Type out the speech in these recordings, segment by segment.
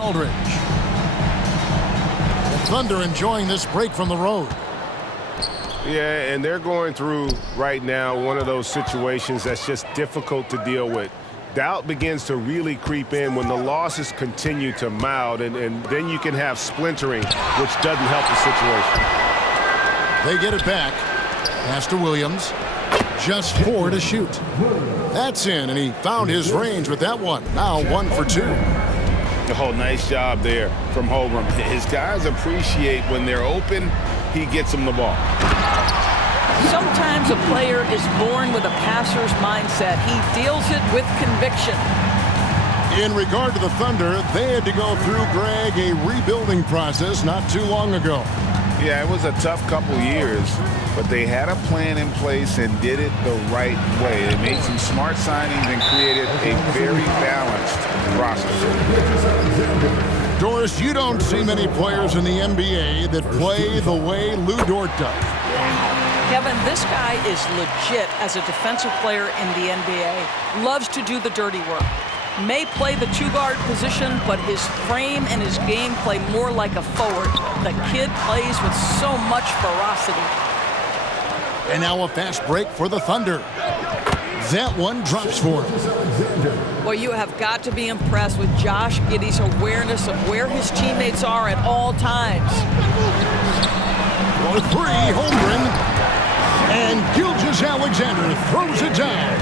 Aldridge. The Thunder enjoying this break from the road. Yeah, and they're going through right now one of those situations that's just difficult to deal with. Doubt begins to really creep in when the losses continue to mount, and then you can have splintering, which doesn't help the situation. They get it back. Pass to Williams. Just 4 to shoot. That's in, and he found his range with that one. Now 1 for 2. Oh, nice job there from Holmgren. His guys appreciate when they're open, he gets them the ball. Sometimes a player is born with a passer's mindset. He deals it with conviction. In regard to the Thunder, they had to go through, Greg, a rebuilding process not too long ago. Yeah, it was a tough couple years, but they had a plan in place and did it the right way. They made some smart signings and created a very balanced roster. Doris, you don't see many players in the NBA that play the way Lou Dort does. Kevin, this guy is legit as a defensive player in the NBA. Loves to do the dirty work. May play the two-guard position, but his frame and his game play more like a forward. The kid plays with so much ferocity. And now a fast break for the Thunder. That one drops for him. Well, you have got to be impressed with Josh Giddey's awareness of where his teammates are at all times. For 3, Holmgren. And Gilgeous-Alexander throws it down.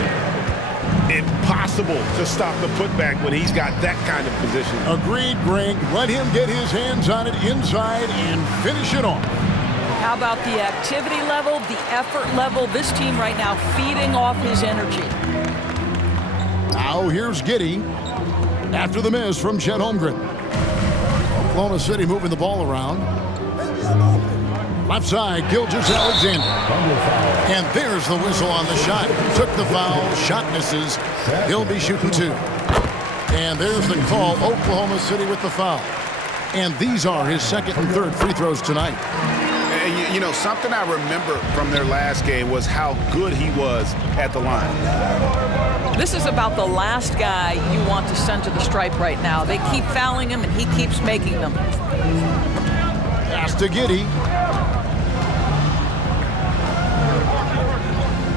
Impossible to stop the putback when he's got that kind of position. Agreed, Greg. Let him get his hands on it inside and finish it off. How about the activity level, the effort level? This team right now feeding off his energy. Now here's Giddey after the miss from Chet Holmgren. Oklahoma City moving the ball around. Left side, Gilgeous-Alexander. And there's the whistle on the shot. Took the foul, shot misses. He'll be shooting 2. And there's the call, Oklahoma City with the foul. And these are his second and third free throws tonight. And you know, something I remember from their last game was how good he was at the line. This is about the last guy you want to send to the stripe right now. They keep fouling him, and he keeps making them. Pass to Giddey.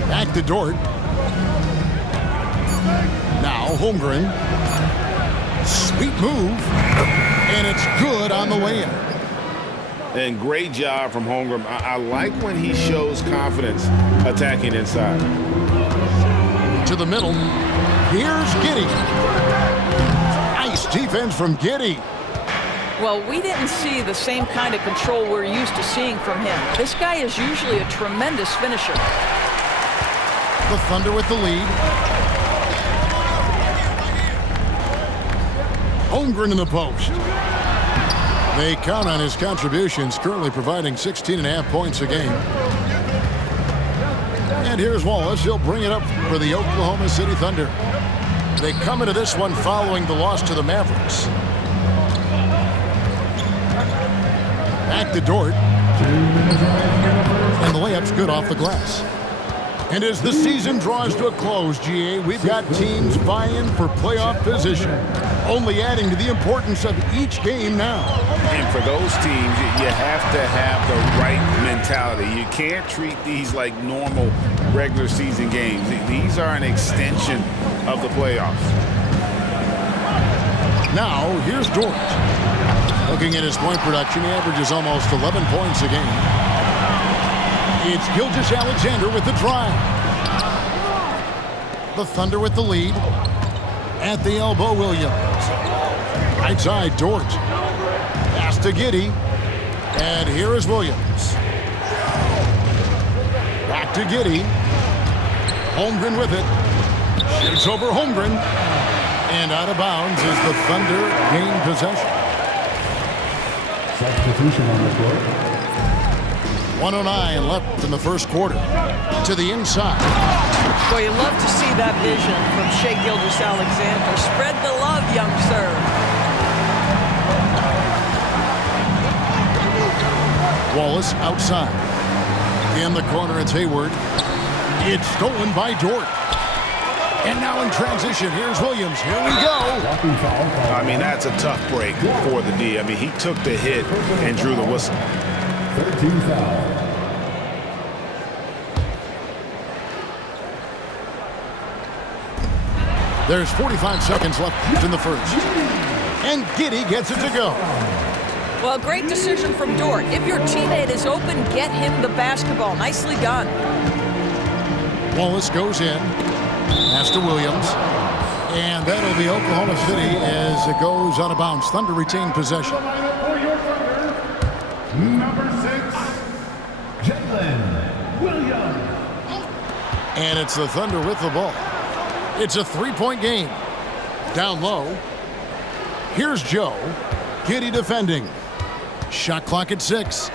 Back to Dort. Now Holmgren. Sweet move. And it's good on the way in. And great job from Holmgren. I like when he shows confidence attacking inside. To the middle. Here's Giddey. Nice defense from Giddey. Well, we didn't see the same kind of control we're used to seeing from him. This guy is usually a tremendous finisher. The Thunder with the lead. Holmgren in the post. They count on his contributions, currently providing 16.5 points a game. And here's Wallace. He'll bring it up for the Oklahoma City Thunder. They come into this one following the loss to the Mavericks. Back to Dort. And the layup's good off the glass. And as the season draws to a close, GA, we've got teams vying for playoff position, only adding to the importance of each game now. And for those teams, you have to have the right mentality. You can't treat these like normal regular season games. These are an extension of the playoffs. Now, here's Dort. Looking at his point production, he averages almost 11 points a game. It's Gilgeous-Alexander with the drive. The Thunder with the lead. At the elbow, Williams. Right side, Dort. Pass to Giddey. And here is Williams. Back to Giddey. Holmgren with it. Shoots over Holmgren. And out of bounds as the Thunder gain possession. Substitution on the court. 1:09 left in the first quarter. To the inside. Boy, you love to see that vision from Shai Gilgeous-Alexander. Spread the love, young sir. Wallace outside. In the corner, it's Hayward. It's stolen by Dort. And now in transition, here's Williams. Here we go. I mean, that's a tough break for the D. I mean, he took the hit and drew the whistle. 13 foul. There's 45 seconds left in the first. And Giddey gets it to go. Well, great decision from Dort. If your teammate is open, get him the basketball. Nicely done. Wallace goes in. Pass to Williams. And that'll be Oklahoma City as it goes out of bounds. Thunder retain possession. Number 6, Jalen Williams. And it's the Thunder with the ball. It's a three-point game. Down low. Here's Joe. Giddey defending. Shot clock at 6.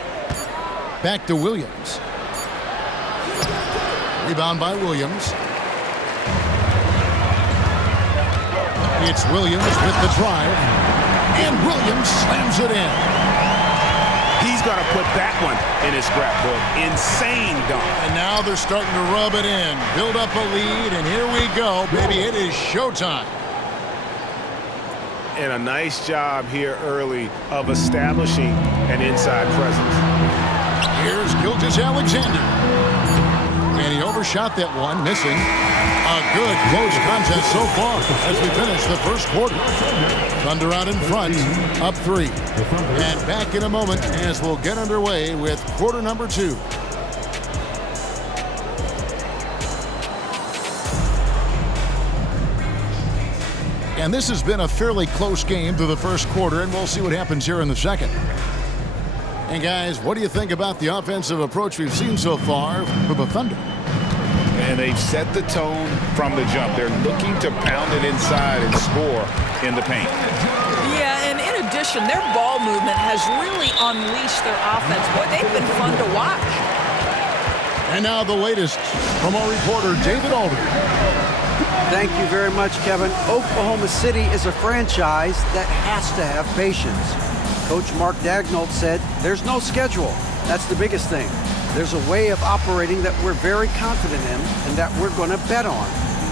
Back to Williams. Rebound by Williams. It's Williams with the drive. And Williams slams it in. He's going to put that one in his scrapbook. Insane dunk. And now they're starting to rub it in. Build up a lead, and here we go, baby. It is showtime. And a nice job here early of establishing an inside presence. Here's Gilgeous-Alexander. And he overshot that one, missing. A good close contest so far as we finish the first quarter. Thunder out in front, up 3. And back in a moment as we'll get underway with quarter number 2. And this has been a fairly close game through the first quarter, and we'll see what happens here in the second. And guys, what do you think about the offensive approach we've seen so far for the Thunder? And they've set the tone from the jump. They're looking to pound it inside and score in the paint. Yeah, and in addition, their ball movement has really unleashed their offense. Boy, they've been fun to watch. And now the latest from our reporter, David Alder. Thank you very much, Kevin. Oklahoma City is a franchise that has to have patience. Coach Mark Daigneault said, there's no schedule. That's the biggest thing. There's a way of operating that we're very confident in and that we're going to bet on.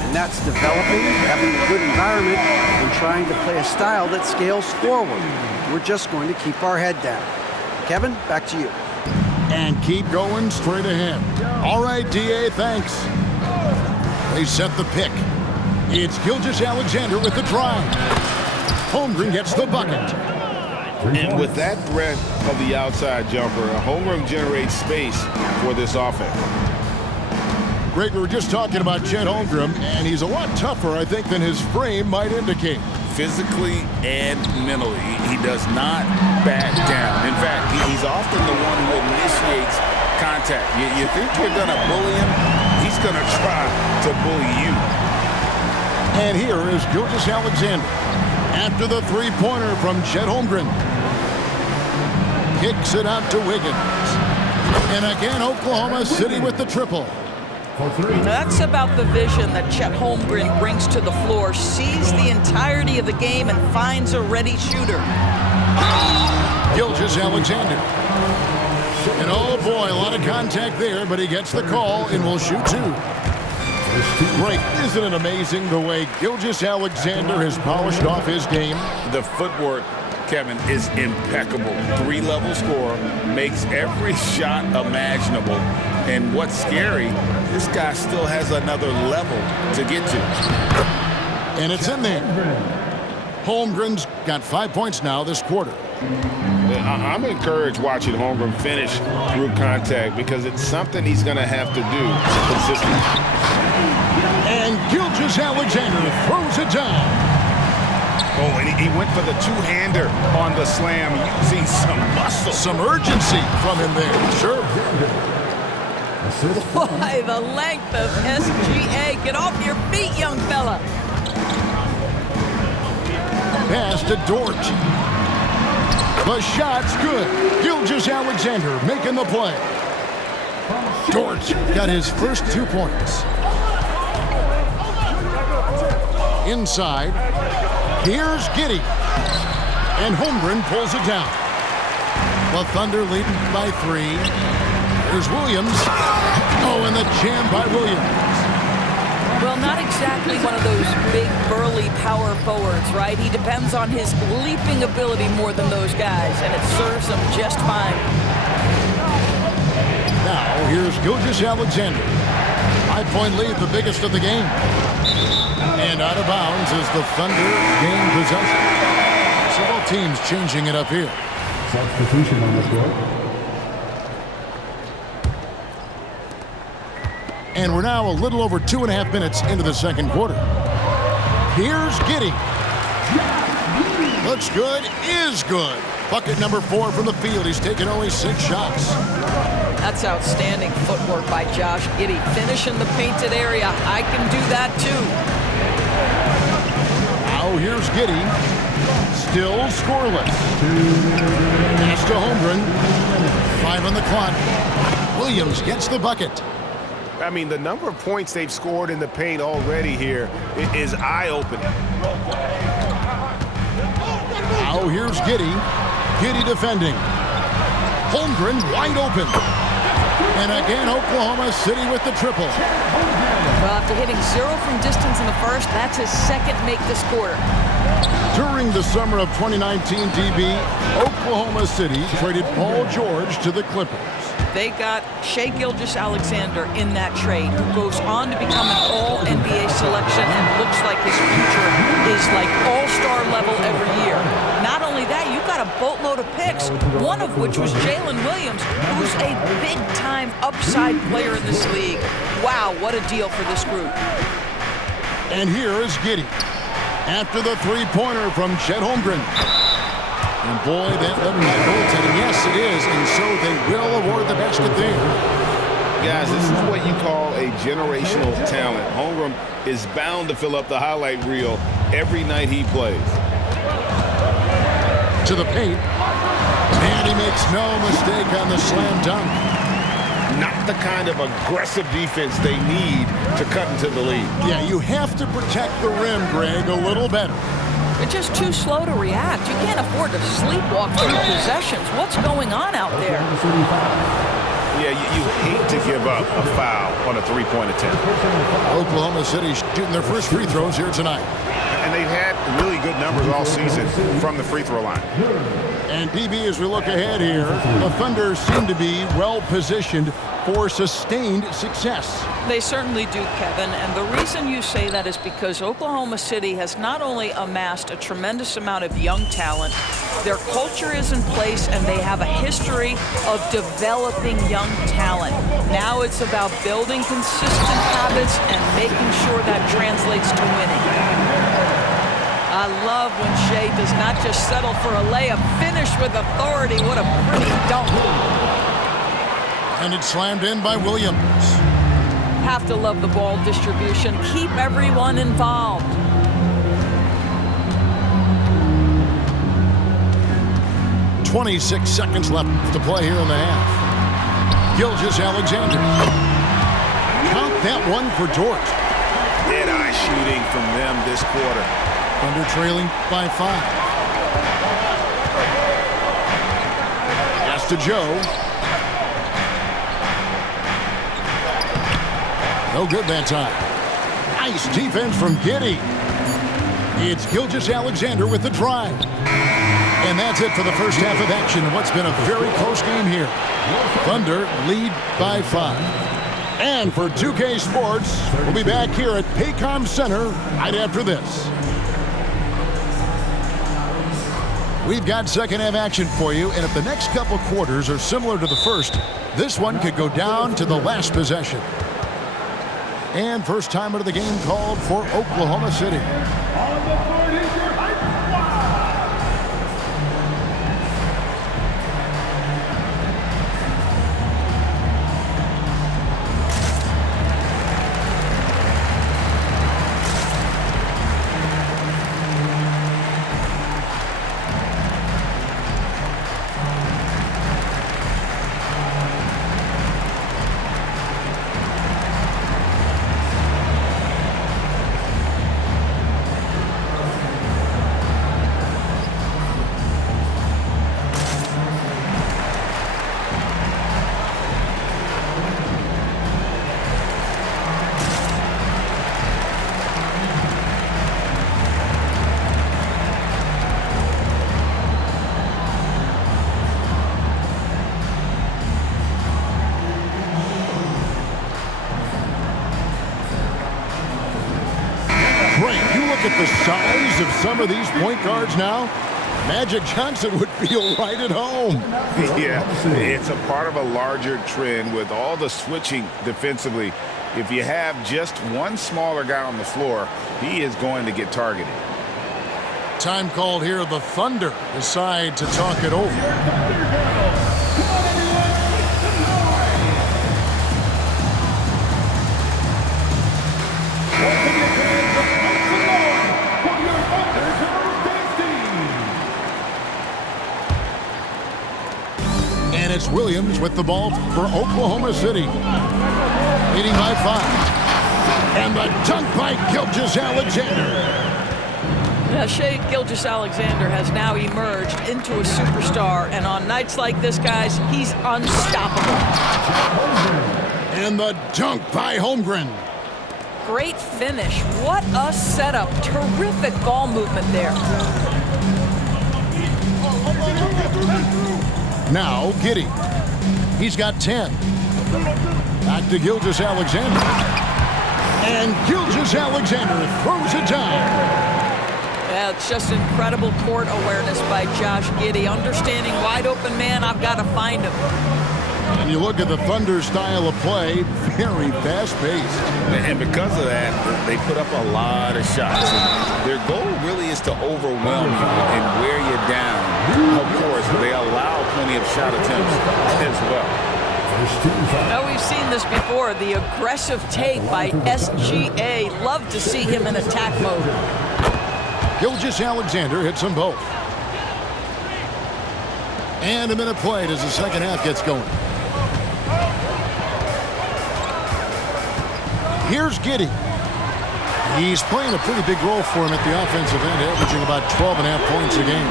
And that's developing, having a good environment, and trying to play a style that scales forward. We're just going to keep our head down. Kevin, back to you. And keep going straight ahead. All right, DA, thanks. They set the pick. It's Gilgeous-Alexander with the drive. Holmgren gets the bucket. And with that threat of the outside jumper, Holmgren generates space for this offense. Greg, we were just talking about Chet Holmgren, and he's a lot tougher, I think, than his frame might indicate. Physically and mentally, he does not back down. In fact, he's often the one who initiates contact. You think you're going to bully him, he's going to try to bully you. And here is Gilgeous-Alexander after the three-pointer from Chet Holmgren. Kicks it out to Wiggins. And again, Oklahoma City with the triple. That's about the vision that Chet Holmgren brings to the floor. Sees the entirety of the game and finds a ready shooter. Gilgeous-Alexander. And oh boy, a lot of contact there, but he gets the call and will shoot 2. Great. Isn't it amazing the way Gilgeous-Alexander has polished off his game? The footwork, Kevin, is impeccable. 3-level scorer, makes every shot imaginable. And what's scary, this guy still has another level to get to. And it's in there. Holmgren's got 5 points now this quarter. I'm encouraged watching Holmgren finish through contact because it's something he's going to have to do consistently. And Gilgeous-Alexander throws it down. Oh, and he went for the two-hander on the slam, using some muscle. Some urgency from him there. Sure. Boy, the length of SGA. Get off your feet, young fella. Pass to Dort. The shot's good. Gilgeous-Alexander making the play. Dort got his first 2 points. Inside. Here's Giddey. And Holmgren pulls it down. The Thunder leading by 3. Here's Williams. Oh, and the jam by Williams. Well, not exactly one of those big, burly power forwards, right? He depends on his leaping ability more than those guys, and it serves him just fine. Now, here's Gilgeous-Alexander. 5-point lead, the biggest of the game. And out of bounds as the Thunder gain possession. So both teams changing it up here. Substitution on the floor. And we're now a little over 2.5 minutes into the second quarter. Here's Giddey. Looks good, is good. Bucket number 4 from the field. He's taken only 6 shots. That's outstanding footwork by Josh Giddey. Finish in the painted area. I can do that too. Now here's Giddey. Still scoreless. Pass to Holmgren. 5 on the clock. Williams gets the bucket. I mean, the number of points they've scored in the paint already here is eye-opening. Now here's Giddey. Giddey defending. Holmgren wide open. And again, Oklahoma City with the triple. Well, after hitting 0 from distance in the first, that's his second make this quarter. During the summer of 2019, DB, Oklahoma City traded Paul George to the Clippers. They got Shai Gilgeous-Alexander in that trade, who goes on to become an all-NBA selection and looks like his future is like all-star level every year. Not only that, you got a boatload of picks, one of which was Jalen Williams, who's a big-time upside player in this league. Wow, what a deal for this group. And here is Giddey. After the three-pointer from Chet Holmgren. And boy, that led by goaltending. Yes, it is, and so they will award the basket there. Guys, this is what you call a generational talent. Holmgren is bound to fill up the highlight reel every night he plays. To the paint. And he makes no mistake on the slam dunk. Not the kind of aggressive defense they need to cut into the lead. Yeah, you have to protect the rim, Greg, a little better. They're just too slow to react. You can't afford to sleepwalk through possessions. What's going on out there? Yeah, you hate to give up a foul on a three-point attempt. Oklahoma City shooting their first free throws here tonight. And they've had really good numbers all season from the free throw line. And DB, as we look ahead here, the Thunder seem to be well-positioned for sustained success. They certainly do, Kevin, and the reason you say that is because Oklahoma City has not only amassed a tremendous amount of young talent, their culture is in place and they have a history of developing young talent. Now it's about building consistent habits and making sure that translates to winning. I love when Shai does not just settle for a layup, finish with authority. What a pretty dunk. And it's slammed in by Williams. Have to love the ball distribution. Keep everyone involved. .26 seconds left to play here in the half. Gilgeous-Alexander. Count that one for Dort. Dead-eye shooting from them this quarter. Thunder trailing by 5. Pass to Joe. No good that time. Nice defense from Giddey. It's Gilgeous-Alexander with the drive. And that's it for the first half of action. What's been a very close game here. Thunder lead by 5. And for 2K Sports, we'll be back here at Paycom Center right after this. We've got second half action for you, and if the next couple quarters are similar to the first, this one could go down to the last possession. And first timer of the game called for Oklahoma City. On the board is your height squad. With the size of some of these point guards now, Magic Johnson would feel right at home. Yeah, it's a part of a larger trend with all the switching defensively. If you have just one smaller guy on the floor, he is going to get targeted. Time called here. The Thunder decide to talk it over. And it's Williams with the ball for Oklahoma City. Leading by 5. And the dunk by Gilgeous-Alexander. Shai Gilgeous-Alexander has now emerged into a superstar, and on nights like this, guys, he's unstoppable. And the dunk by Holmgren. Great finish. What a setup. Terrific ball movement there. Now Giddey. He's got 10. Back to Gilgeous-Alexander. And Gilgeous-Alexander throws it down. Yeah, it's just incredible court awareness by Josh Giddey. Understanding wide open man, I've got to find him. And you look at the Thunder style of play, very fast-paced. And because of that, they put up a lot of shots. And their goal really is to overwhelm you and wear you down. Of course, they allow plenty of shot attempts as well. Now, we've seen this before, the aggressive take by SGA. Love to see him in attack mode. Gilgeous-Alexander hits them both. And a minute played as the second half gets going. Here's Giddey. He's playing a pretty big role for him at the offensive end, averaging about 12.5 points a game.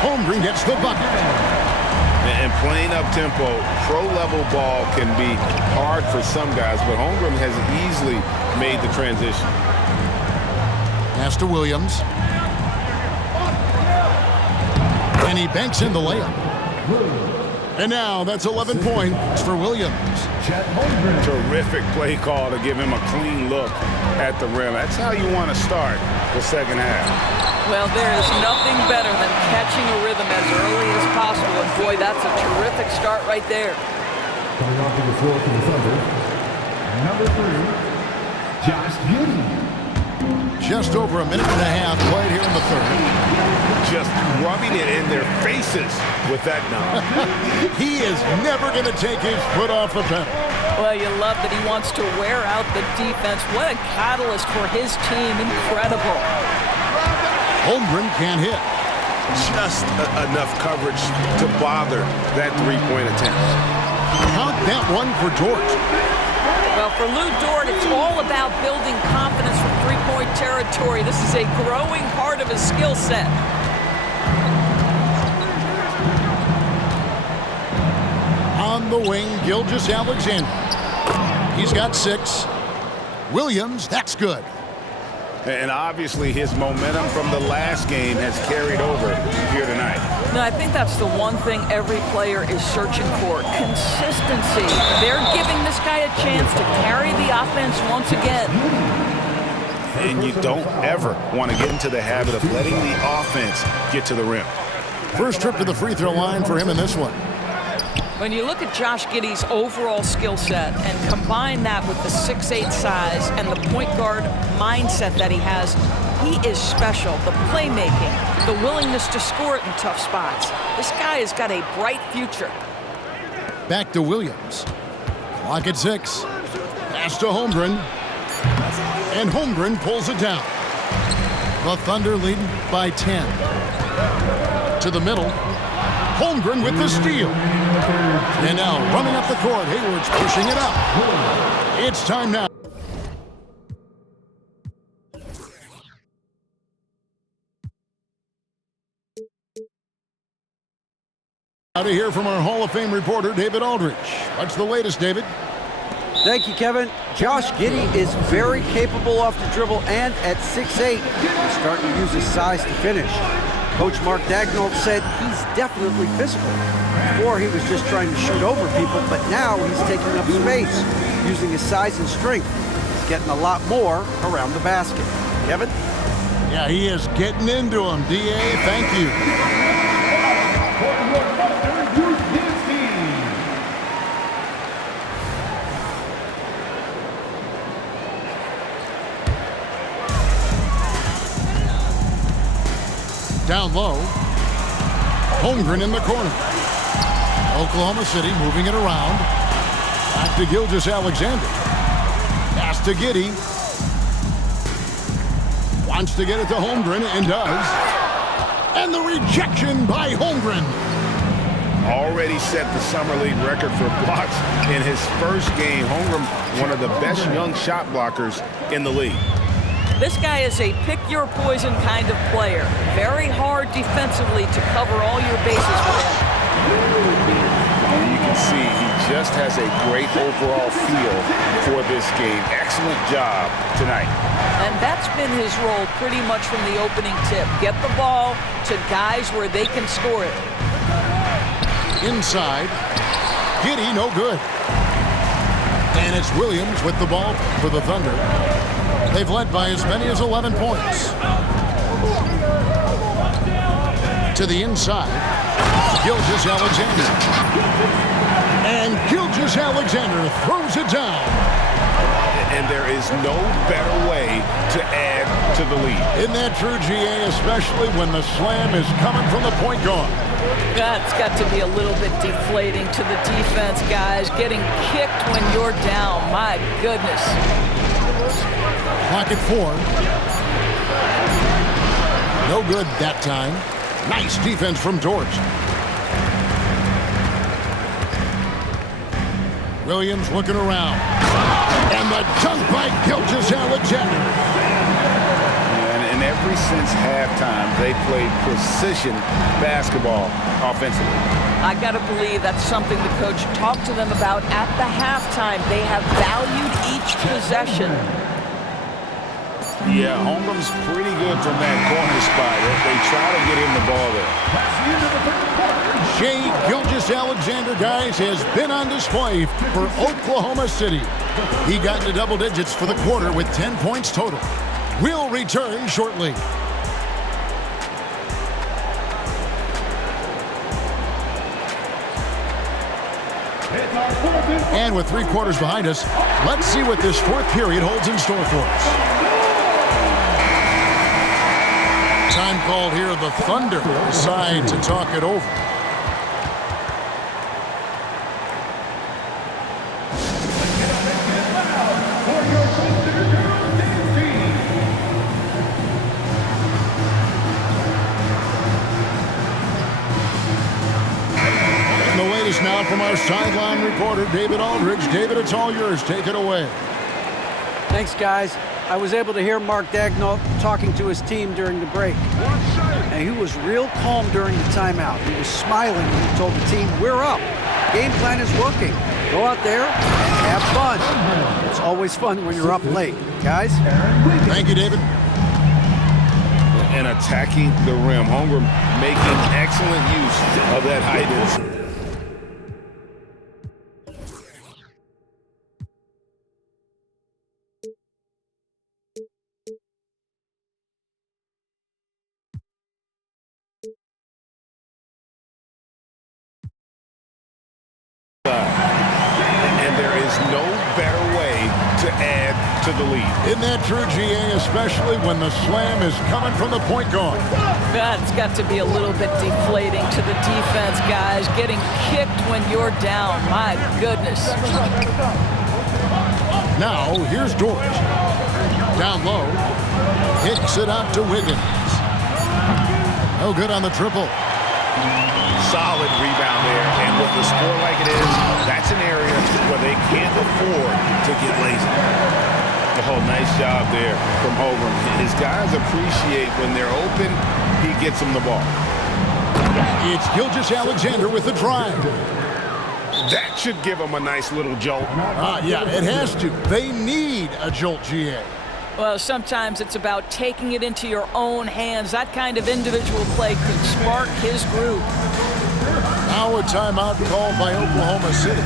Holmgren gets the bucket. And playing up-tempo, pro-level ball can be hard for some guys, but Holmgren has easily made the transition. Pass to Williams. And he banks in the layup. And now that's 11 points for Williams. Terrific play call to give him a clean look at the rim. That's how you want to start the second half. Well, there is nothing better than catching a rhythm as early as possible. And boy, that's a terrific start right there. Coming onto the floor for the Thunder, number 3, Josh Giddey. Just over a minute and a half played here in the third. Just rubbing it in their faces with that knob. He is never going to take his foot off the pedal. Well, you love that he wants to wear out the defense. What a catalyst for his team. Incredible. Holmgren can't hit. Just enough coverage to bother that three-point attempt. Count that one for Dort. Well, for Lou Dort, it's all about building confidence from three-point territory. This is a growing part of his skill set. On the wing, Gilgeous-Alexander. He's got 6. Williams, that's good. And obviously his momentum from the last game has carried over here tonight. No, I think that's the one thing every player is searching for. Consistency. They're giving this guy a chance to carry the offense once again. And you don't ever want to get into the habit of letting the offense get to the rim. First trip to the free throw line for him in this one. When you look at Josh Giddey's overall skill set and combine that with the 6'8" size and the point guard mindset that he has, he is special. The playmaking, the willingness to score it in tough spots. This guy has got a bright future. Back to Williams. Clock at 6. Pass to Holmgren. And Holmgren pulls it down. The Thunder leading by 10. To the middle. Holmgren with the steal. And now running up the court, Hayward's pushing it up. It's time now. Now to hear from our Hall of Fame reporter, David Aldridge. What's the latest, David? Thank you, Kevin. Josh Giddey is very capable off the dribble, and at 6'8", he's starting to use his size to finish. Coach Mark Daigneault said he's definitely physical. Before, he was just trying to shoot over people, but now he's taking up space, using his size and strength. He's getting a lot more around the basket. Kevin? Yeah, he is getting into him. D.A., thank you. Down low. Holmgren in the corner. Oklahoma City moving it around. Back to Gilgeous-Alexander. Pass to Giddey. Wants to get it to Holmgren and does. And the rejection by Holmgren. Already set the Summer League record for blocks in his first game. Holmgren, one of the best young shot blockers in the league. This guy is a pick-your-poison kind of player. Very hard defensively to cover all your bases with him. You can see he just has a great overall feel for this game. Excellent job tonight. And that's been his role pretty much from the opening tip. Get the ball to guys where they can score it. Inside. Giddey, no good. And it's Williams with the ball for the Thunder. They've led by as many as 11 points. To the inside. Gilgeous-Alexander. And Gilgeous-Alexander throws it down. And there is no better way to add to the lead. Isn't that true, GA, especially when the slam is coming from the point guard? That's got to be a little bit deflating to the defense, guys. Getting kicked when you're down. My goodness. Clock at 4. No good that time. Nice defense from George. Williams looking around. And the dunk by Gilgeous-Alexander. And ever since halftime, they played precision basketball offensively. I got to believe that's something the coach talked to them about at the halftime. They have valued each possession. Yeah, Holmgren's pretty good from that corner spot. They try to get him the ball there. Shai Gilgeous-Alexander, guys, has been on display for Oklahoma City. He got into double digits for the quarter with 10 points total. We'll return shortly. And with 3 quarters behind us, let's see what this fourth period holds in store for us. Time called here. The Thunder decide to talk it over. And the latest now from our sideline reporter, David Aldridge. David, it's all yours. Take it away. Thanks, guys. I was able to hear Mark Daigneault talking to his team during the break. And he was real calm during the timeout. He was smiling when he told the team, we're up. Game plan is working. Go out there and have fun. It's always fun when you're up late. Guys? Thank you, David. And attacking the rim. Holmgren making excellent use of that high density. And there is no better way to add to the lead. Isn't that true, GA, especially when the slam is coming from the point guard? That's got to be a little bit deflating to the defense, guys. Getting kicked when you're down. My goodness. Now, here's George. Down low. Kicks it out to Wiggins. No good on the triple. Solid rebound there, and with the score like it is, that's an area where they can't afford to get lazy. Oh, nice job there from Holmgren. His guys appreciate when they're open, he gets them the ball. It's Gilgeous-Alexander with the drive. That should give them a nice little jolt. Yeah, it has to. They need a jolt, GA. Well, sometimes it's about taking it into your own hands. That kind of individual play could spark his group. Now a timeout called by Oklahoma City.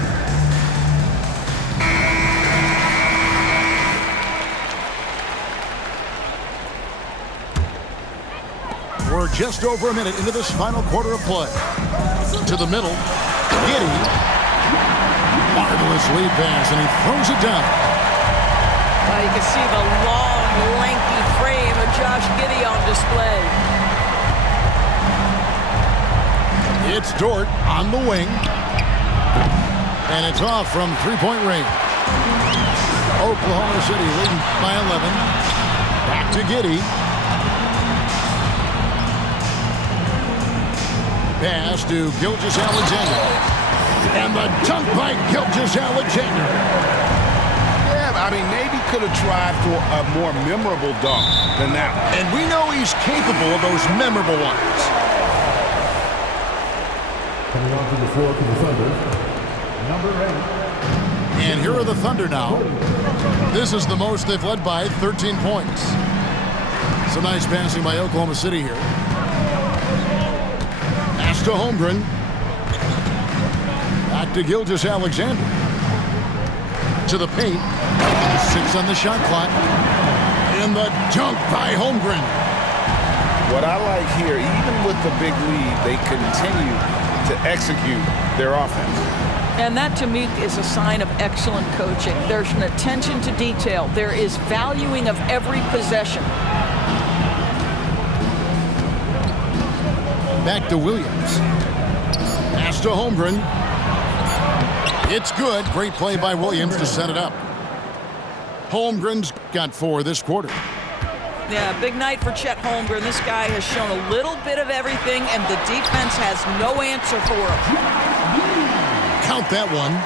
We're just over a minute into this final quarter of play. To the middle. Giddey. Marvelous lead pass, and he throws it down. Well, you can see the long, lanky frame of Josh Giddey on display. It's Dort on the wing. And it's off from three-point range. Oklahoma City leading by 11. Back to Giddey. Pass to Gilgeous-Alexander. And the dunk by Gilgeous-Alexander. Yeah, I mean, maybe could have tried for a more memorable dunk than that one. And we know he's capable of those memorable ones. Coming onto the floor for the Thunder, number 8. And here are the Thunder now. This is the most they've led by, 13 points. Some nice passing by Oklahoma City here. Pass to Holmgren. Back to Gilgeous-Alexander. To the paint. 6 on the shot clock. And the dunk by Holmgren. What I like here, even with the big lead, they continue to execute their offense. And that, to me, is a sign of excellent coaching. There's an attention to detail. There is valuing of every possession. Back to Williams. Pass to Holmgren. It's good. Great play by Williams to set it up. Holmgren's got 4 this quarter. Yeah, big night for Chet Holmgren. This guy has shown a little bit of everything, and the defense has no answer for him. Count that one.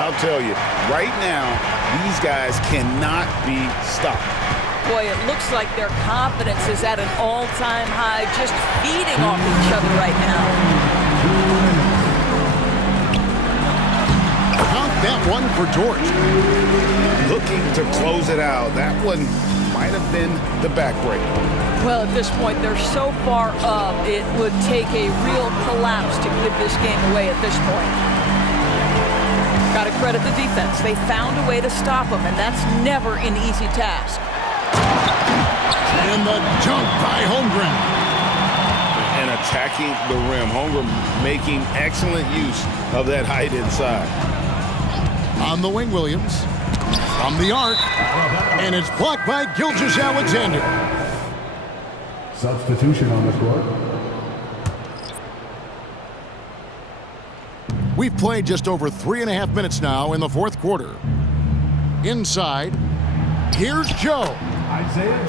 I'll tell you, right now, these guys cannot be stopped. Boy, it looks like their confidence is at an all-time high, just feeding off each other right now. Count that one for Dort. Looking to close it out. That one might have been the backbreaker. Well, at this point, they're so far up, it would take a real collapse to give this game away at this point. Got to credit the defense. They found a way to stop them, and that's never an easy task. And the dunk by Holmgren. And attacking the rim. Holmgren making excellent use of that height inside. On the wing, Williams. From the arc. And it's blocked by Gilgeous-Alexander. Substitution on the court. We've played just over 3.5 minutes now in the fourth quarter. Inside, here's Joe.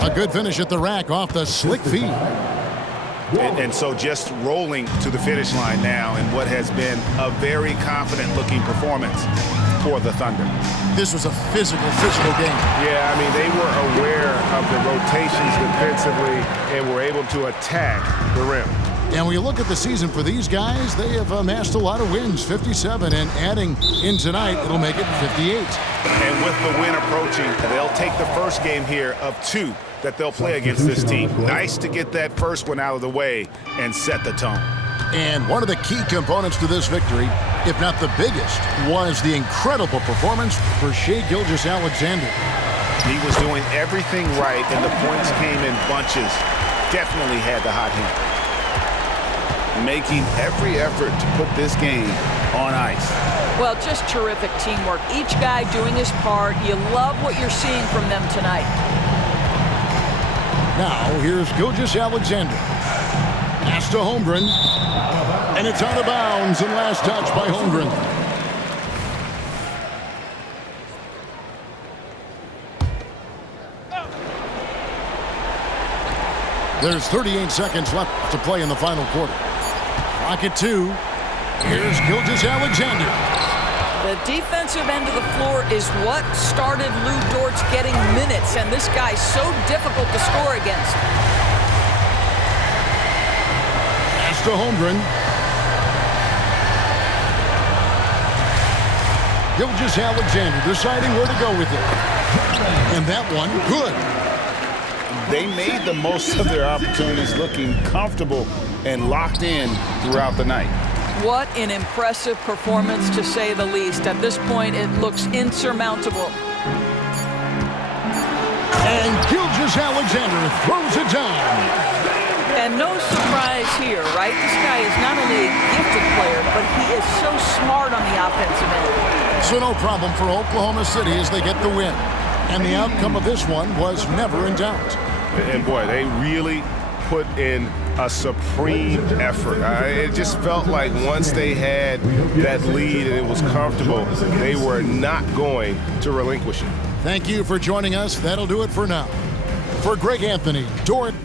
A good finish at the rack off the slick feed. And so just rolling to the finish line now in what has been a very confident-looking performance for the Thunder. This was a physical game. Yeah, I mean, they were aware of the rotations defensively and were able to attack the rim. And when you look at the season for these guys, they have amassed a lot of wins, 57, and adding in tonight, it'll make it 58. And with the win approaching, they'll take the first game here of 2 that they'll play against this team. Nice to get that first one out of the way and set the tone. And one of the key components to this victory, if not the biggest, was the incredible performance for Shai Gilgeous-Alexander. He was doing everything right, and the points came in bunches. Definitely had the hot hand. Making every effort to put this game on ice. Well, just terrific teamwork. Each guy doing his part. You love what you're seeing from them tonight. Now, here's Gilgeous-Alexander. Pass to Holmgren. And it's out of bounds, and last touch by Holmgren. There's 38 seconds left to play in the final quarter. Clock at 2. Here's Gilgeous-Alexander. The defensive end of the floor is what started Lou Dort's getting minutes, and this guy's so difficult to score against. Pass to Holmgren. Gilgeous-Alexander deciding where to go with it. And that one, good. They made the most of their opportunities, looking comfortable and locked in throughout the night. What an impressive performance, to say the least. At this point, it looks insurmountable. And Gilgeous-Alexander throws it down. And no surprise here, right? This guy is not only a gifted player, but he is so smart on the offensive end. So no problem for Oklahoma City as they get the win. And the outcome of this one was never in doubt. And boy, they really put in a supreme effort. It just felt like once they had that lead and it was comfortable, they were not going to relinquish it. Thank you for joining us. That'll do it for now. For Greg Anthony, Dort